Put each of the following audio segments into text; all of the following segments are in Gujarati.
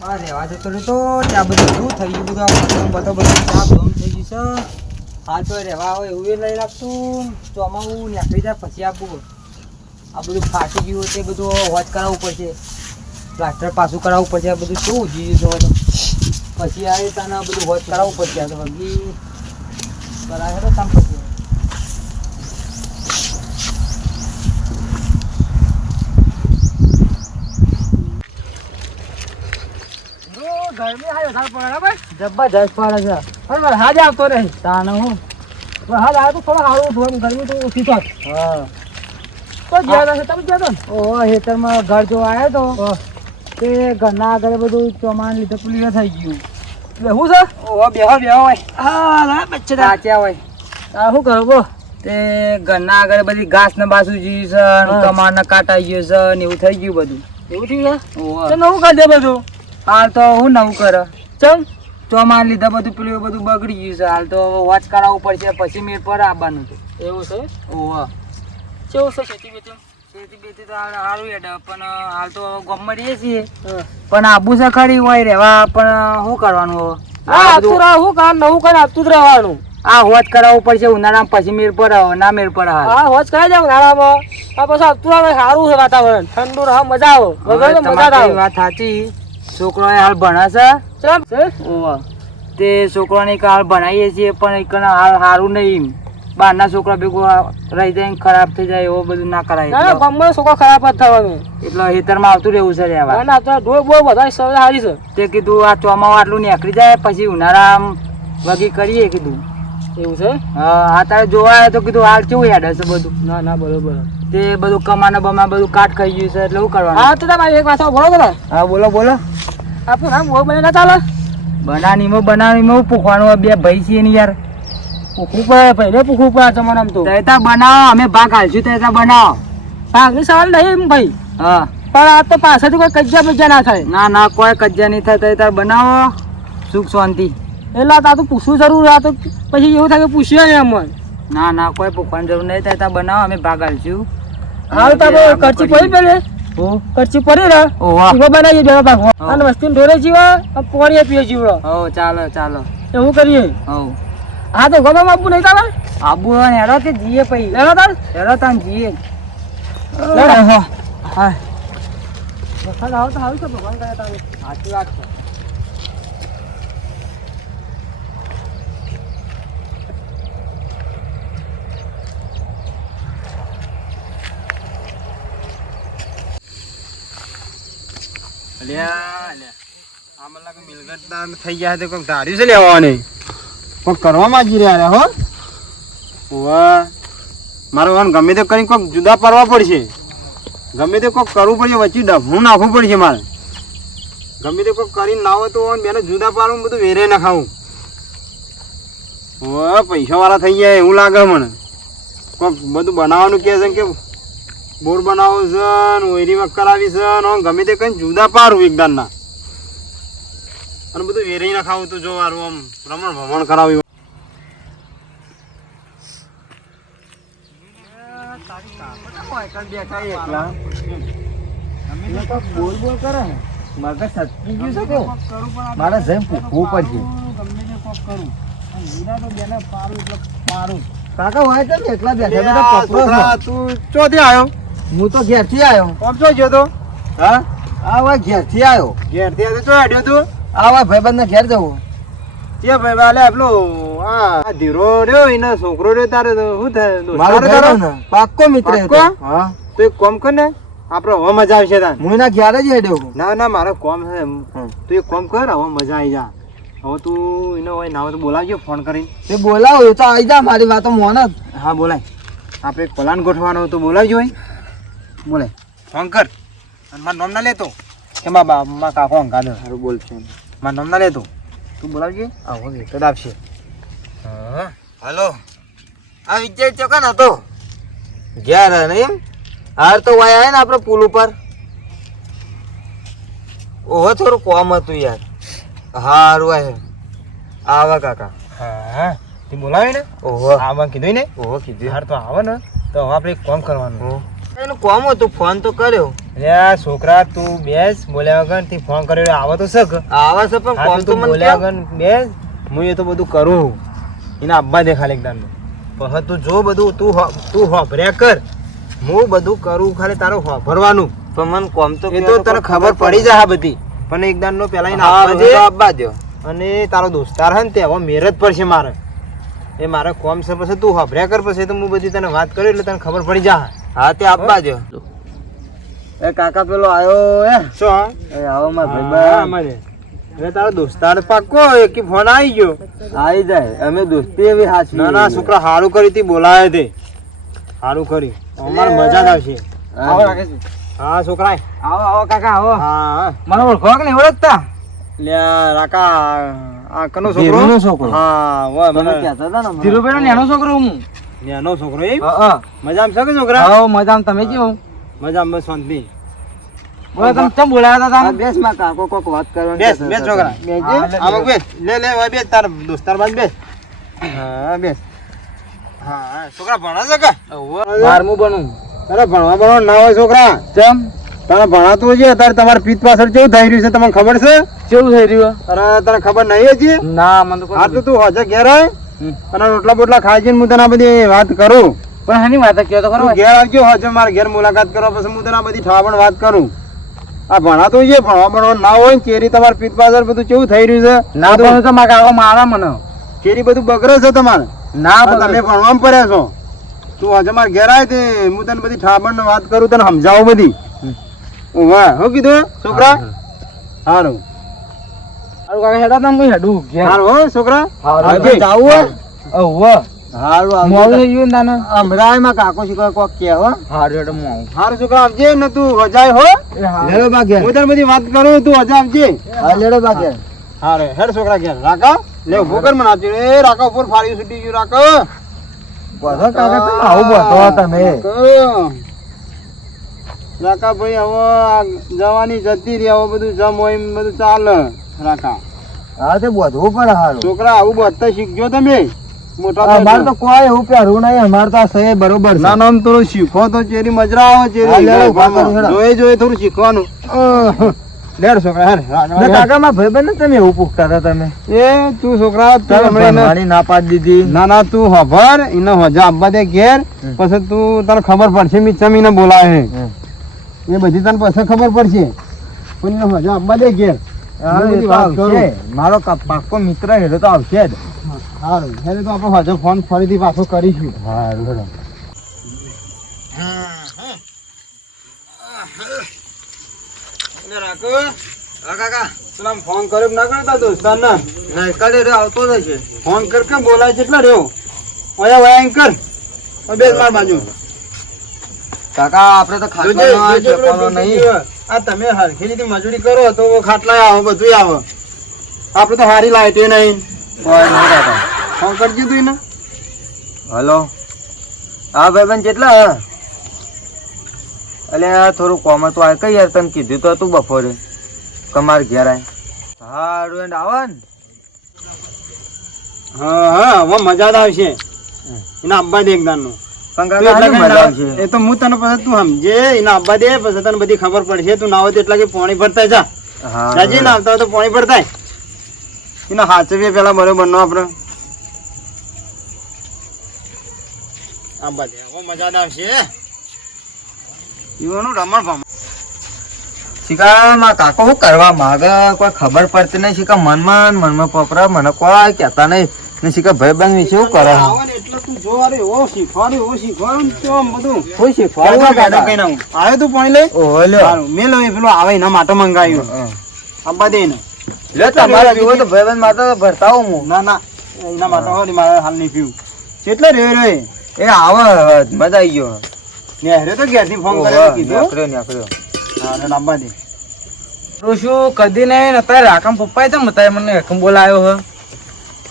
અરે વાત તો ત્યાં બધું શું થઈ ગયું બધું બધું ચા ગમ થઈ ગયું છે. હા તો રહેવા હોય એવું લઈ લાગતું ચોમાવું નીકળી જાય પછી આપવું આ બધું ફાટી ગયું તે બધું વોચ કરાવવું પડશે, પ્લાસ્ટર પાછું કરાવવું પડશે. આ બધું શું ઉજી ગયું તો પછી આ તને બધું વોચ કરાવવું પડશે. આ તો બગી કરાવે તો કામ પછી ગરમી હાલ વધારે પડે બરાબર જબરજસ્ત પડે છે. પણ વરસાદ આવતો નહીં તાને હું વરસાદ આવે તો થોડો સારું થોડું ગરમી તો ઓછી થાત. હા તો ગયા હતા તમે ગયા હતા ને? ઓહો ખેતરમાં ઘર જો આવ્યો તો તે ઘરના આગળ બધું ચોમાન લીધે પુલિયો થઈ ગયું. બેહું છે? ઓહો બેહો બેહો હોય. હા બચ્ચે સાચા હોય. આ શું કરો બો? તે ઘરના આગળ બધી ઘાસ ને બાસુ જી છે, કમાન ને કાટાઈ ગયો છે ને એવું થઈ ગયું બધું. એવું થયું છે? ઓહો તો નવું કરી દે બધું. હાલ તો હું નવું કરે ચમ ચોમાન લીધા બધું પેલું બધું બગડી ગયું છે. હાલ તો વોચ કરાવવું પડશે પછી મેં પર આવવાનું હતું. એવું છે? ઓહો કેવું છે ખેતી બેતી? ખેતી બેતી તો સારું હેડ પણ હાલ તો ગામમાં રહીએ છીએ પણ આબુ છે ખરી હોય રહેવા પણ શું કરવાનું હવે? શું કામ નવું કરે આપતું જ રહેવાનું. આ વોચ કરાવવું પડશે ઉનાળામાં પછી મેર પર ના મેર પર. હા વોચ કરાવી જાય ઉનાળામાં પછી આપતું આવે સારું છે વાતાવરણ ઠંડુ રહે મજા આવે વગર મજા આવે. વાત સાચી. છોકરો હાલ ભણાશે તે છોકરાને હાલ ભણાવીએ છીએ પણ એક હાલ સારું નહીં. બહારના છોકરા ભેગું રહી જાય ખરાબ થઈ જાય એવું બધું ના કરાય. છોકરો ખરાબ જ થવાનું એટલે ખેતરમાં આવતું રહેવું છે રહેવા. ઢોર બહુ બધા સારી છે તે કીધું આ ચોમાવા આટલું નીકળી જાય પછી ઉનાળા વગી કરીએ કીધું. એવું છે? હા તારે જોવા તો કીધું હાલ કેવું યાદ હશે બધું. ના ના બરોબર. તે બધું કમાના બમા બધું કાટ ખાઈ ગયું છે એટલે શું કરવાનું? હા તો તમારી એક વાત બોલો બોલો. હા બોલો બોલો. આપણું નામ બહુ બને ના ચાલે બનાવીમાં પૂખવાનું બે ભાઈ છીએ ને યાર. પૂખવું પડે પહેલે પૂખવું પડે તમારે આમ તો. તૈતા બનાવો અમે ભાગ હાલશું તૈતા બનાવો. ભાગની સવાલ નહીં ભાઈ. હા પણ આ તો પાછળથી કોઈ કજ્જા બજ્જા ના થાય. ના ના કોઈ કજ્જા નહીં થાય તૈતા બનાવો સુખ શાંતિ. એટલે આ તો પૂછવું જરૂર આ તો પછી એવું થાય કે પૂછ્યો ને અમને. ના ના કોઈ પૂખવાની જરૂર નહીં તૈતા બનાવો અમે ભાગ હાલશું. હાલ તો ખર્ચી પડી પેલે કરચી પડી રે ઓવા બનાવી દેવા ભાગ અને વસ્તી ઢોરે જીવા પોણીએ પીએ જીવડો. હો ચાલો ચાલો એવું કરીએ. હો હા તો ગમે આબુ નહીં ચાલે આબુ હેરો કે જીએ પઈ હેરો તાન જીએ. હો હા વખત આવો તો આવી છે ભગવાન કરે તારે સાચી વાત છે. થઈ ગયા તો કોઈક ધાર્યું છે લેવાની કોઈક કરવા માંગી રહ્યા હો. મારે ગમે તે કરીને કોઈક જુદા પાડવા પડશે. ગમે તે કોઈક કરવું પડશે વચ્ચે ડફનું નાખવું પડશે મારે. ગમે તે કોઈક કરીને ના હોય તો બેને જુદા પાડવું બધું વેરે ના ખાવું. પૈસા વાળા થઈ ગયા એવું લાગે મને. કોઈક બધું બનાવવાનું કહે છે કે બોર બનાવો છે ઓયરીમાં કરાવી છે ગમે તે કઈ જુદા પાડવું એકદમ ના અને બધું વેરી ના ખાવું તો જો વારું આમ રમણ ભમણ કરાવ્યું. બોલ બોલ કરે મગજ સટકી ગયું છે કે મારે જેમ પૂછવું પડશે. કાકા હોય તો એટલા બેઠા તું ચોથી આવ્યો? હું તો ઘેર થી આવ્યો. કોમ ચો ગયો તો? હા આ ભાઈ ઘેર થી આવ્યો. ઘેર થી આવ્યો ચો હેડ્યો તું? આ ભાઈ ભાઈબંધ ને ઘેર જવું. કે ભાઈ વાલે આપણો આ ધીરો રહ્યો એનો છોકરો રહ્યો તારે તો શું થાય? મારો ભાઈબંધ પાક્કો મિત્ર હતો. હા તો એક કોમ કર ને આપણે હવે મજા આવશે તાર. હું એના ઘેર જ હેડ્યો. ના ના મારો કોમ છે તું એક કોમ કર હવે મજા આવી જા. હવે તું એનો હોય ના હોય તો બોલાવજો ફોન કરીને. તે બોલાવો તો આવી જા મારી વાતો મોન જ. હા બોલાય. આપણે એક પ્લાન ગોઠવાનો તો બોલાવજો હોય. બોલાય ફોન કર અને મારું નામ ના લેતો કે મારા કાકો અંકા દે સારું બોલ છે મારું નામ ના લેતો તું બોલાવજે. આવો તો આપશે. હા હલો આ વિજય ચોકન હતો ઘેર નહીં હાર તો વાય આવે ને આપણે પુલ ઉપર. ઓહો થોડું કોમ હતું યાર. હારું આવે આવા કાકા. હા તે બોલાવે ને. ઓહો આવા કીધું ને. ઓહો કીધું. હાર તો આવે ને તો હવે આપણે એક કામ કરવાનું એનું કોમ હતું, ફોન તો કર્યો. અરે છોકરા તું બેસ, બોલ્યા વગર થી ફોન કર્યો આવો તો શક આવે છે પણ કોમ તો મને બોલ્યા કેમ? વગર બેસ. હું એ તો બધું કરું, એના અબ્બા દે ખાલી એકદમ. પણ તું જો બધું તું હોભર્યા કર, હું બધું કરું, ખાલી તારું હોભરવાનું. પણ મને કોમ તો એ તો તને ખબર પડી જાય બધી. પણ એકદમ નો પેલા એને આપવા દો. અને તારો દોસ્તાર હે ને તે હવે મેર જ પડશે મારે. એ મારે કોમ છે, પછી તું હોભર્યા કર, પછી તો હું બધી તને વાત કરું એટલે તને ખબર પડી જાય. હા તે આપવા દો. એ કાકા પેલો આવ્યો એ શું હા? એ આવો માર હા, ભાઈ મને હવે તારો દોસ્તાર પાકો એક ફોન આવી ગયો. આવી જાય. અમે દોસ્તી એવી હાચવી. ના ના છોકરા હારું કરી તી, બોલાવે તે હારું કરી. અમારે મજા જ આવશે. આવો રાકેશજી. હા છોકરા આવો આવો કાકા આવો. હા મને ઓળખો કે નહીં ઓળખતા? લ્યા રાકા આ કનો ધીરુનો છોકરો? છોકરો. હા વાહ તમે મને કહેતા હતા ને હમણાં. ધીરુભાઈનો નાનો છોકરો હું. નાનો છોકરો એમ હા મજામાં છે કે છોકરા? હા મજામાં. તમે કેવું? મજામાં બસ શાંતિ. બોલો તમે કેમ બોલાયા હતા હા, તમે? બેસ માં કાકો કોક વાત કરવાની બેસ કહેતા બેસ હતા. છોકરા હા, લે, આમાં બેસ લે લે વાય બેસ તાર દોસ્તાર બાદ બેસ. હા બેસ. હા છોકરા ભણે છે કે? 12મું બનું. અરે ભણવા ના હોય છોકરા. કેમ? તને ભણાતું છે અત્યારે તમારે પીઠ પાછળ કેવું થઈ રહ્યું છે તમને ખબર છે? કેવું થઈ રહ્યું? અરે તને ખબર નહીં હજી? ના મને તો હા તો તું હજે ઘેર આય અને રોટલા બોટલા ખાઈ જઈને હું તને આ બધી વાત કરું. પણ હાની વાત કહો તો ખરો. તું ઘેર આવજો હજે મારા ઘેર મુલાકાત કરવા, પછી હું તને આ બધી ઠાવણ વાત કરું. આ ભણાતું છે ભણવા ના હોય ને ચેરી તમારે પીઠ પાછળ બધું કેવું થઈ રહ્યું છે? ના પણ તો મારા કાકો મારા મને. ચેરી બધું બગડે છે તમારે. ના પણ તમે ભણવામાં પડ્યા છો. તું હજે મારા ઘેર આય તે હું તને બધી ઠાવણ વાત કરું, તને સમજાવું બધી. વાહ શું કીધું છોકરા? સારું હારું કાકા હેડા તમે હું હેડું ઘેર. સારું હો છોકરા. હારું. હજે જાવું હે? ઓહો. હારું મોડું આવજે. થઈ ગયું ને તાને. હમણાં માં કાકો શીખવા કોક કે હો. હારું હેડો હું આવું. હારું છોકરા આવજે ને તું હજાય હો. એ હારું. હું તને બધી વાત કરું, તું હજા આવજે. લેડો બાકી. હારે હેડ છોકરા ઘેર રાકા લે ઉભો કર મને આપજે. એ રાકા ઉપર ફાડી છૂટી ગયું રાકા. બધો કાકા તમે આવું બધો તમે. રાકા ભાઈ હવે આ જવાની જતી રહી, હવે બધું જમ હોય એમ બધું ચાલે રાકા. હા તે બધું પણ હારું. છોકરા આવું બધતા શીખજો તમે. મોટા અમારે તો કોઈ એવું પહેરવું નહીં. અમારે તો આ સહી બરોબર છે. ના ના આમ થોડું શીખો તો ચેરી મજરા આવે હા, ચેરી લે, ઉભા કરો, હેડો. જોઈ થોડું શીખવાનું. લેડ છોકરા હેડ ને કાકા માં ભાઈબંધ ને તમે એવું પૂછતા હતા તમે. એ તું છોકરા તું તમે હમણાં એને- ભણવાની ના પાડી દીધી. ના ના તું હભર એને હજા આપવા દે ઘેર, પછી તું તને ખબર પડશે મિચ્છામી ને બોલાવે એ બધી તને પછી ખબર પડશે, પણ એને હજા આપવા દે ઘેર. હા, હું એ બધી તો વાત કરું. આવશે. મારો પાક્કો મિત્ર હેડો તો આવશે જ. સારું હેડે તો આપણે હજુ ફોન ફરીથી પાછો કરીશું. હારું હેડો. ફોન કર્યો કે ના કર્યો તારા દોસ્તારને? આવતો જ છે. ફોન કર કે બોલાય કેટલા રહ્યો ઓયા વયા એમ કર. ઓય બેસ માર બાજુ. કાકા આપણે તો જોજે, જોજે પેલો નહીં. આ તમે હરખી રીતે મજૂરી કરો તો ખાટલા આવે બધું આવે. આપણે તો હારી લાઈટ નહીં. ફોન કરજો તું એને. હલો. હા ભાઈબંધ કેટલા? અલે આ થોડું કોમ હતું આ કઈ યાર તને કીધું તો હતું બપોરે તમારે ઘેર આય. હારું એન્ડ આવો ને. હા હા હવે મજા જ આવશે. એના અબ્બા દે એકદાન નું. પણ કાકા આની મજા આવશે. એ તો હું તને પછી તું સમજે એના અબ્બા દે પછી તને બધી ખબર પડશે. તું ના હોય તો એટલા કે પાણી ભરતા જા. હા જાજી ના આવતા હોય તો પાણી ભરતા એના હાચવીએ પેલા બરોબર નો આપણે. અબ્બા દે હવે મજા જ આવશે. ઈવાનું રમણ ભમણ. શીખા માં કાકો શું કરવા માંગે કોઈ ખબર પડતી નહીં. શીખા મનમાં પપરા મને કોઈ કહેતા નહીં ને. શીખા ભાઈબંધ વિશે શું કરે? આવે ને એટલે તું જો અરે એવો શીખવાડું ને તો આમ બધું. કોઈ શીખવાડવા ગાડો કઈ ના હું. આવ્યો તું પાણી લઈ? ઓહો લ્યો. સારું મેં લો એ પેલો આવે એના માટે મંગાવ્યું. અબ્બા દે ને. લે તમારે પીવો તો ભાઈબંધ માટે તો ભરતા હું. ના ના એના માટે હોય ને મારે હાલ નહીં પીવું. કેટલે રહ્યો એ આવે મજા આવી ગયો. ને હેરે તો ઘેરથી ફોન કર્યો કીધું. નીકળ્યો. હા ને અબ્બા દે. તો શું કદી નહીં ને અત્યારે રાકમ પપ્પાએ તો મતાય મને રકમ બોલાયો હ.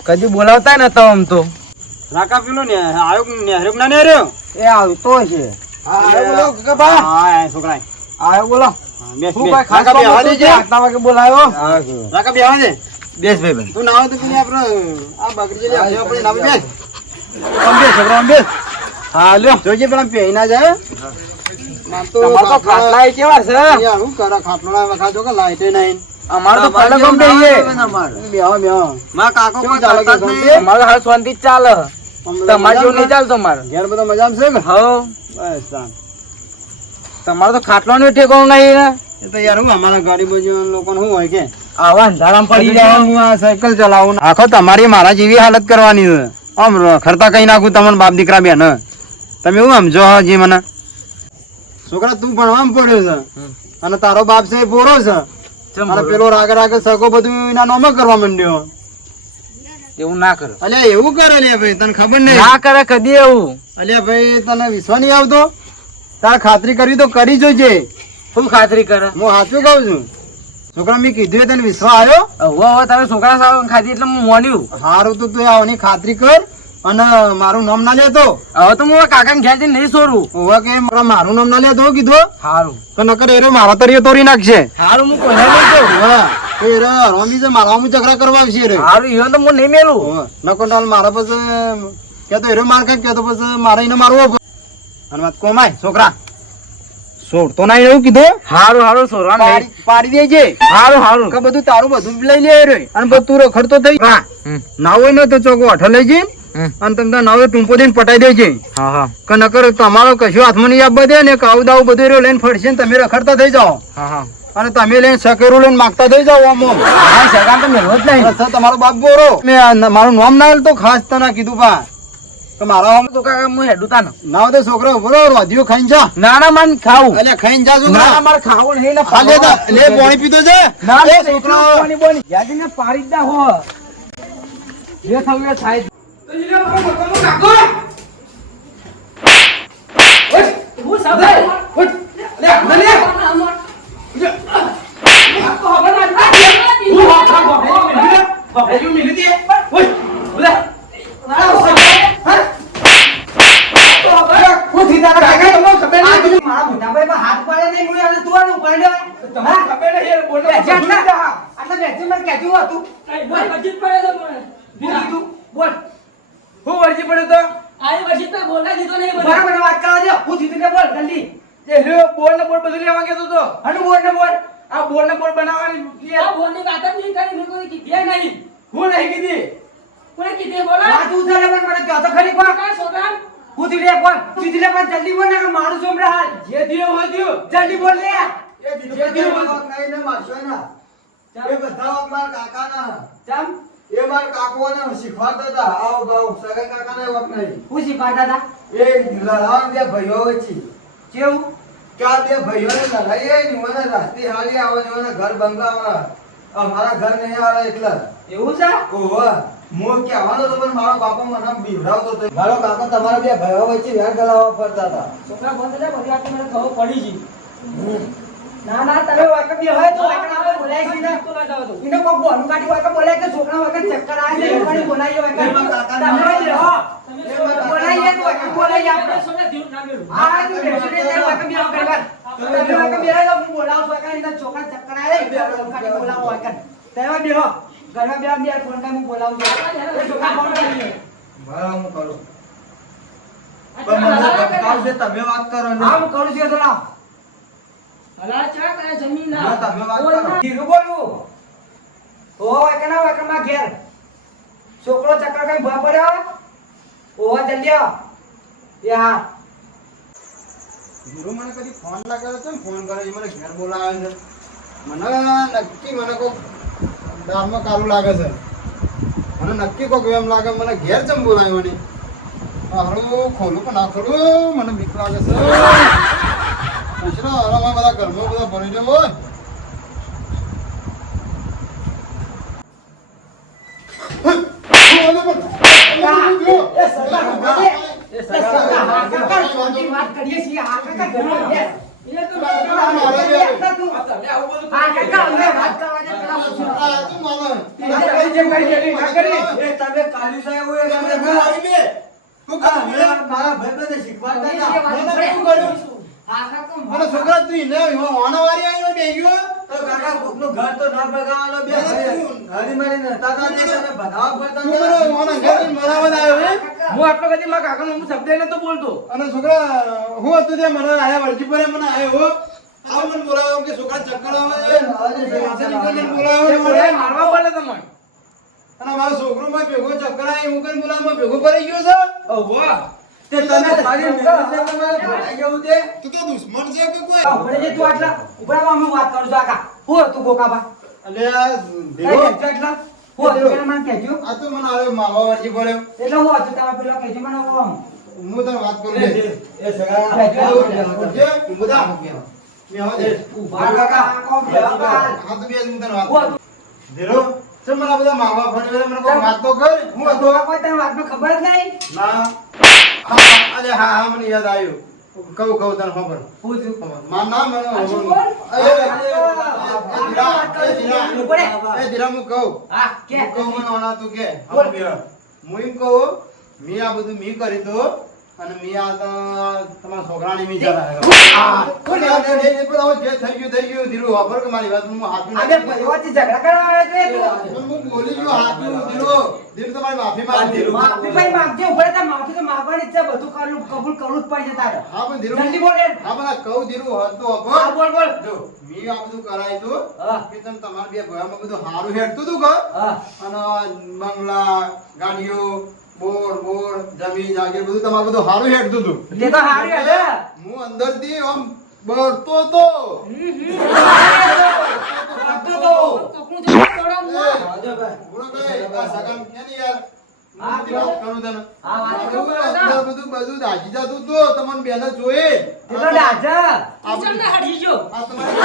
કદી બોલાવતા નતો આમ તો. રાકા પેલો ને આવ્યો ને હેરે ના ને રહ્યો. એ આવતો છે. આવ્યો બોલો કાકા. હા છોકરા આવ્યો બોલો. બેસ શું બેસ. કાંઈ ખાસ રાકા બેહવા બાબત દેજે. છે? આટલા વાગે બોલાયો. રાકા બેહવા દે. બેસ ભાઈબંધ. તું ના હોય તો પેલી આપણે આ બકરી જેલી હજાર પડી ના બેસ. આમ બેસ છોકરા આમ બેસ. હા લ્યો. જોજે પેલા પહેરી ના જાય. માર તો તમારે તો ખાટલા ય કેવા છે યાર હું કરે ખાટલા વખાજો કે લાઈટે નહીં અમારે તો પલક ગમ દઈએ બેહો માં કાકો કોઈ ચાલે ચાલતા જ કે નહીં. અમારે હાલ શાંતિ જ ચાલે તમારે જેવું નહીં ચાલતું અમારે ઘેર બધા મજામાં છે ને હો બસ તાન. તમારે તો ખાટલાનું ઠેકાણું નહીં ને એ તો યાર હું અમારા ગરીબો જેવા લોકોને શું હોય કે આવા અંધારામાં પડી પડી જાય હું આ સાયકલ ચલાવું આખો તમારી મારા જેવી હાલત કરવાની છે આમ ખરતા કઈ નાખું તમને બાપ દીકરા બેન તમે એવું સમજો જી મને છોકરા તું ભણવામાં પડ્યો છે અને તારો બાપ છે એ પોરો છે અને પેલો રાગે રાગે સગો બધું એના નોમે કરવા માંડ્યો એવું ના કરે અલ્યા એવું કરે લે ભાઈ તને ખબર નહીં ના કરે કદી એવું અલ્યા ભાઈ તને વિશ્વાસ નહીં આવતો તારે ખાતરી કરવી તો કરી જોજે શું ખાતરી કરે હું સાચું કહું છું છોકરા મેં કીધું એ તને વિશ્વાસ આવ્યો હવે તમે છોકરા સારું ખાધી એટલે હું મોન્યું હારું તો તું આવની ખાતરી કર અને મારું નામ ના લેતો હવે તો હું કાકા ને ઘેર જઈને નહીં છોડું હવે કે મારું નામ ના લેતો કીધું સારું તો નકર એરો મારા તરીકે તોડી નાખશે સારું હું કોઈને નહીં કહું હા તો એરો રોમી છે મારા હું ઝઘડા કરવા આવશે રે સારું ઈવન તો હું નહીં મેલું નકર નાલ મારા પછી કે તો એરો માર ખાય કે તો પછી મારે એને મારવો પડે. અને વાત કોમાય છોકરા છોડ તો ના એવું કીધું સારું સારું છોડવા નહીં પાડી દેજે સારું સારું કે બધું તારું બધું લઈ લે રે અને બધું તું રખડતો થઈ ના હોય ને તો ચોકો અઠ લઈ જઈ અને તમે નવે ટૂંપો દઈને પટાઈ દેજે હા હા કે નકર તમારો કશું હાથમાં નહીં આપવા દે ને કાવ દાવ બધું એરો લઈને ફરશે ને તમે રખડતા થઈ જાઓ હા હા અને તમે લઈને સકેરું લઈને માગતા થઈ જાઓ આમ આમ. હા સગા તો મેળવો જ નહીં અચ્છા, તમારો બાપ બોરો મેં મારું નામ ના તો ખાસ તને કીધું પા કે મારા આમ તો કાકા હું હેડું તા ને ના હોય તો છોકરો બોરો રોધિયો ખાઈને જા ના ના માન ખાવું એટલે ખાઈને જા ના છોકરા મારે ખાવું નહીં ને ખા લે તા. લે પાણી પીતો છે ના એ ના છોકરો બોની બોની યાદીને પાડી જ દા હો જે થયું એ થાય અમારા ઘર નહીં આવે એટલે એવું છે ઓહો હું કહેવાનો તો પણ મારો બાપો મને બીવડાવતો હતો મારો કાકા તમારા બે ભાઈઓ વચ્ચે વેર ગલાવવા ફરતા હતા છોકરા બંધ છે બધી વાત મને ખબર પડી ગઈ ના ના તમે વાકબ બે હોય તો વાકબ આવે બોલાય છે ને તો ના જાવ તો ઇને કોક બોનું કાઢી વાકબ બોલાય કે છોકરા વાકબ ચક્કર આવે છે પણ બોલાય વાકબ એમાં કાકા તમે હો બોલાય તો વાકબ બોલાય આપણે સોના દીવ ના મેલું આ તો બેસને તે વાકબ બે કરવા તમે વાકબ બે તો હું બોલાવ વાકબ ઇને છોકરા ચક્કર આવે બોનું કાઢી બોલાવ વાકબ તેવા બે હો ઘરમાં બે બે ફોન કાઈ હું બોલાવું છું એ છોકરા ફોન કરી મારા હું કરું પણ મને ધમકાવશે તમે વાત કરો ને હા હું કરું છું તો લાવ હલા ચા કરે જમીન ના, તમે વાત બોલ કરો. ના. ધીરું બોલું ઓ વાકના વાકમાં ઘેર છોકરો ચક્કર કઈ ભા પડ્યો ઓ જલ્દી આવ એ હા હીરો મને કદી ફોન લાગ્યો છે ને ફોન કરે એ મને ઘેર બોલાવે છે મને નક્કી મને કોક દારમાં કાલું લાગે છે મને નક્કી કોક એમ લાગે મને ઘેર ચમ બોલાવ્યો ને હારું ખોલું પણ ના ખોલું મને બીક લાગે છે પૂછરો હરામાં બધા ઘરમાં બધા ભરી રહ્યો હોય વાત કરીએ છીએ આ કાકા ઘરમાં બેસ એ તો આ કાકા અમે વાત કરવા દે પેલા પૂછો તમે કાલી સાહેબ હોય તમે ઘર આવી બે તું કા મારા ભાઈબંધને શીખવાડતા હતા અને છોકરા તું એને વાનાવારી આવ્યો બે ગયો તો કાકા કોકનું ઘર તો ના બગાવવાનો બે હરી મરી ને તાતા તને બધાવા પડતા તું મને વાના ઘેર મરાવવા આવ્યો હે હું આટલો બધી મારા કાકાનો હું શબ્દ નતો બોલતો. અને છોકરા હું હતું ત્યાં મને આયા વળજી પર મને આયો હો આવ મને બોલાવ્યો કે છોકરા ચક્કર આવે છે બોલાવ્યો બોલે મારવા બોલે તમને. અને મારો છોકરો માં ભેગો ચક્કર આવે હું કઈ બોલાવ ભેગો પડી ગયો છે ઓહો તે તને મારી ભેગો ગયું તે તું તો દુશ્મન છે કે કોઈ ઉભરે જે તું આટલા ઉભરા માં હું વાત કરું છું આકા. હું હતું ગોકાબા અલે આ ભેગો આટલા હું હતું પેલા મને કહેજો. આ તો મને આરે માવા વળજી પડ્યો એટલે હું હતું તમે પેલા કહેજો મને હું હું તને વાત કરું લે એ સગા કહેજો. જે બધા મે આવા દે ઉભા કાકા કોમ બેવા હા તો બે હું તને વાત કરું ધીરો ચલ મને આ બધા માવા ફરી મને કોઈ વાત તો કર હું હતો કોઈ તને વાતમાં ખબર જ નહીં. ના હા અરે હા હા મને યાદ આવ્યું કહું તને ખબર હું છું માર નામ બોલ. એ ધીરા હું કહું હા કે કહું મને ઓના તું કે હું એમ કહું મી આ બધું મી કરી દો અને મી આ તો તમારા છોકરાને મી જરા પણ જે થઈ ગયું ધીરું વાપર કે મારી વાત હું હાથું આજે પરિવારથી ઝઘડા કરવા આવે છે તું. હું બોલી ગયો હાથું ધીરું તમારી માફી માંગ ધીરું માફી ભાઈ માંગજે ઉભરે તા માફી તો માંગવાની ઈચ્છા બધું કરવું કબૂલ કરવું જ પડશે તારે. હા પણ ધીરું જલ્દી બોલ યાર. હા પણ આ કહું ધીરું હતો હા બોલ બોલ. જો મી આ બધું કરાય તો હા. કે તમે તમારા બે ભયામાં બધું હારું હેડતું તું ઘર હા અને બંગલા ગાડીઓ બોર જમીન જાગીર બધું તમારું બધું હારું હેડતું તું તે તો હારી હે. હું અંદરથી આમ બળતો તો કરતો તો. કોકનું જે તોડો મો. બોલો કઈ આ સગન કે ની યાર હા, હું વાત કરું તને હા વાત કર. મારું બધું દાજી જતું તો તમને બેને જોઈ તે તો ડાજા. કિચન ને હડી ગયો. આ તમારી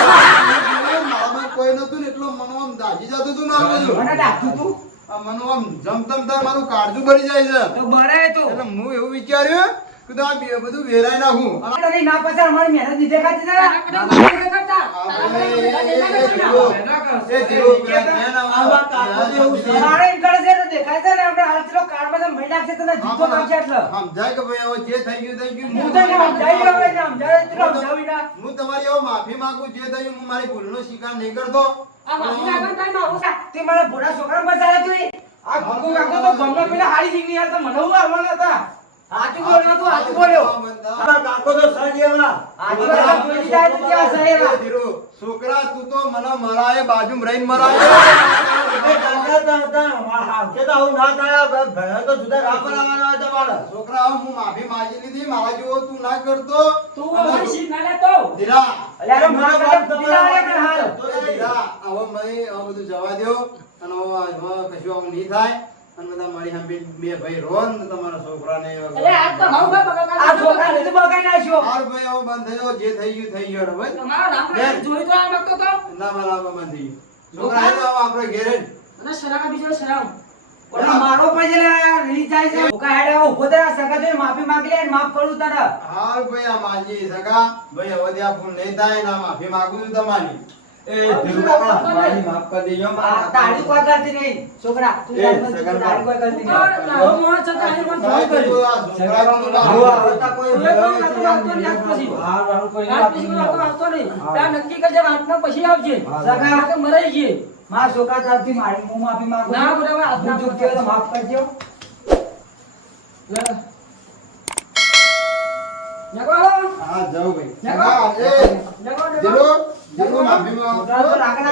મારામાં કોઈ નતું ને એટલો મનો આમ દાજી જતું તું મારું બધું મને ડાકું તું આ મનો આમ જમતમ થાય મારું કાળજું ભરી જાય છે તો બરે તું. એટલે હું એવું વિચાર્યું કે તો આ બધું વેરાઈ નાખું તને ના પચાર અમારી મહેનત ની દેખાતી જરા. મારે એમ કરે છે તો દેખાય છે ને આપણે હાલ ચલો કારમાં તો મહી નાખશે તને જીતો નાખશે એટલે. સમજાય કે ભાઈ હવે જે થઈ ગયું હું તને સમજાવી દઉં એટલે સમજાવે તો સમજાવી ના. હું તમારી હવે માફી માંગુ જે થયું હું મારી ભૂલનો સ્વીકાર નહીં કરતો આ માફી માંગવાનું time આવો. તે મારા ભોળા છોકરાને બચાવ્યા તું એ. આ ગુગુ કાકો તો ગમનો પેલા હારી જીગની યાર તો મને હું આવવાના હતા. હાચું બોલ્યો તું હાચું બોલ્યો. હાચું બોલ્યો જોઈ જાય તો ત્યાં સહેલા. છોકરા તું તો મને મરાય બાજુમાં રહીને મરાય છોકરા હવે હું માફી માંગી લીધી મારા જેવો તું ના કરતો તું અમારી શીખ ના લેતો. ધીરા અલ્યા આ મારા કાકા ફૂટી ના આવે પણ હાલ. ધીરા હવે મને આ બધું જવા દ્યો અને હવે કશું આવું નહીં થાય અને બધા મારી સામે બે ભાઈ રોન તમારા છોકરાને અરે આ તો હવ ભાઈ બગાડ. આ છોકરાને તો બગાડી નાખ્યો. હાર ભાઈ હવે બંધ થયો જે થઈ ગયું થઈ ગયું હવે તમારો રામ જોઈ તો આ વખતે તો. ના બરાબર બંધ થઈ ગયું છોકરા આવ્યો હવે આપણે ઘેરે જ. અને શરાબા બીજો શરાબ. ઓલા મારો પછી રીત જાય છે. ભૂકા હેડે ઉભો થા સગા જોઈને માફી માંગી લે અને માફ કરું તારા. હાર ભાઈ આ માજી સગા ભાઈ હવે ત્યાં ફોન નહીં થાય ના માફી માંગુ છું તમારી આ તાળી કોઈ કરતી નહીં છોકરા તું તાળી કોઈ કરતી તો નહીં. લાવો મોહ છે તો આને પણ ફોન કર્યો. રાત પછી કોઈ આવતો નહીં. ત્યાં નક્કી કરજે રાતના પછી આવજે. સગા કે મરાઈ ગયે. મારા છોકરા તરફથી મારી હું માફી માંગુ ના, છું. બરાબર, ભૂલ ચૂક થયો તો માફ કરજો. જગો. હા જાઉં ભાઈ જગો. સગા, એ જગો, જગો. ધીરો ધીરો માફી માંગુ છોકરા તો રાગ ના